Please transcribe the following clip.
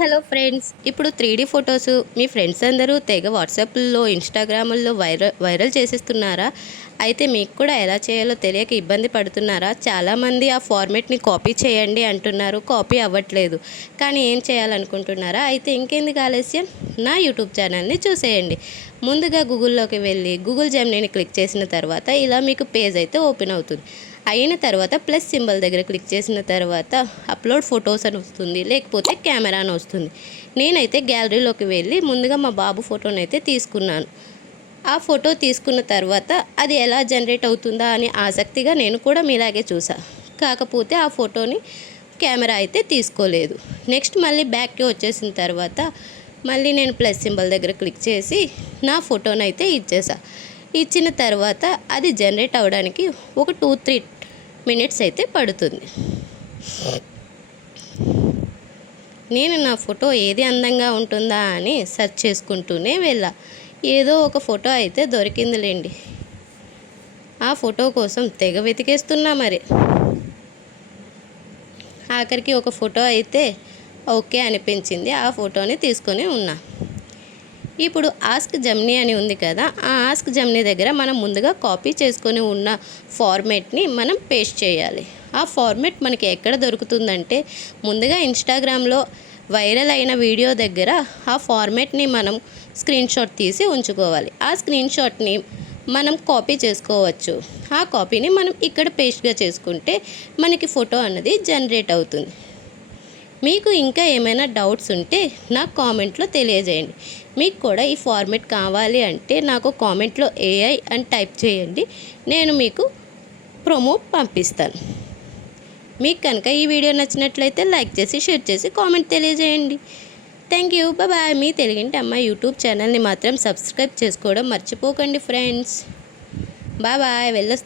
Hello friends, ఇప్పుడు 3D photos మీ friends అందరూ తెగ వాట్సాప్లో ఇన్స్టాగ్రాముల్లో వైరల్ చేసేస్తున్నారా? అయితే మీకు కూడా ఎలా చేయాలో తెలియక ఇబ్బంది పడుతున్నారా? చాలామంది ఆ ఫార్మేట్ని కాపీ చేయండి అంటున్నారు, కాపీ అవ్వట్లేదు. కానీ ఏం చేయాలనుకుంటున్నారా? అయితే ఇంకెందుకు ఆలస్యం, నా యూట్యూబ్ ఛానల్ని చూసేయండి. ముందుగా గూగుల్లోకి వెళ్ళి గూగుల్ జెమినీని క్లిక్ చేసిన తర్వాత ఇలా మీకు పేజ్ అయితే ఓపెన్ అవుతుంది. అయిన తర్వాత ప్లస్ సింబల్ దగ్గర క్లిక్ చేసిన తర్వాత అప్లోడ్ ఫొటోస్ అని వస్తుంది, లేకపోతే కెమెరా అని వస్తుంది. నేనైతే గ్యాలరీలోకి వెళ్ళి ముందుగా మా బాబు ఫోటోని అయితే తీసుకున్నాను. ఆ ఫోటో తీసుకున్న తర్వాత అది ఎలా జనరేట్ అవుతుందా అని ఆసక్తిగా నేను కూడా మీలాగే చూసా. కాకపోతే ఆ ఫోటోని కెమెరా అయితే తీసుకోలేదు. నెక్స్ట్ మళ్ళీ బ్యాక్కి వచ్చేసిన తర్వాత మళ్ళీ నేను ప్లస్ సింబల్ దగ్గర క్లిక్ చేసి నా ఫోటోని అయితే ఇచ్చేసా. ఇచ్చిన తర్వాత అది జనరేట్ అవ్వడానికి ఒక 2-3 మినిట్స్ అయితే పడుతుంది. నేను నా ఫోటో ఏది అందంగా ఉంటుందా అని సెర్చ్ చేసుకుంటూనే వెళ్ళా. ఏదో ఒక ఫోటో అయితే దొరికిందిలేండి. ఆ ఫోటో కోసం తెగ వెతికేస్తున్నా. మరి ఆఖరికి ఒక ఫోటో అయితే ఓకే అనిపించింది. ఆ ఫోటోని తీసుకొని ఉన్నా. ఇప్పుడు ఆస్క్ జెమినీ అని ఉంది కదా, ఆ ఆస్క్ జెమినీ దగ్గర మనం ముందుగా కాపీ చేసుకొని ఉన్న ఫార్మేట్ని మనం పేస్ట్ చేయాలి. ఆ ఫార్మేట్ మనకి ఎక్కడ దొరుకుతుందంటే ముందుగా ఇన్స్టాగ్రామ్లో వైరల్ అయిన వీడియో దగ్గర ఆ ఫార్మేట్ని మనం స్క్రీన్షాట్ తీసి ఉంచుకోవాలి. ఆ స్క్రీన్షాట్ని మనం కాపీ చేసుకోవచ్చు. ఆ కాపీని మనం ఇక్కడ పేస్ట్గా చేసుకుంటే మనకి ఫోటో అన్నది జనరేట్ అవుతుంది. మీకు ఇంకా ఏమైనా డౌట్స్ ఉంటే నాకు కామెంట్లో తెలియజేయండి. మీకు కూడా ఈ ఫార్మేట్ కావాలి అంటే నాకు కామెంట్లో ఏఐ అని టైప్ చేయండి, నేను మీకు ప్రోమో పంపిస్తాను. మీకు కనుక ఈ వీడియో నచ్చినట్లయితే లైక్ చేసి, షేర్ చేసి, కామెంట్ తెలియజేయండి. Thank you, bye. మీ తెలుగింటి అమ్మాయి యూట్యూబ్ ఛానల్ని మాత్రం సబ్స్క్రైబ్ చేసుకోవడం మర్చిపోకండి ఫ్రెండ్స్. బాయ్, వెళ్ళొస్తా.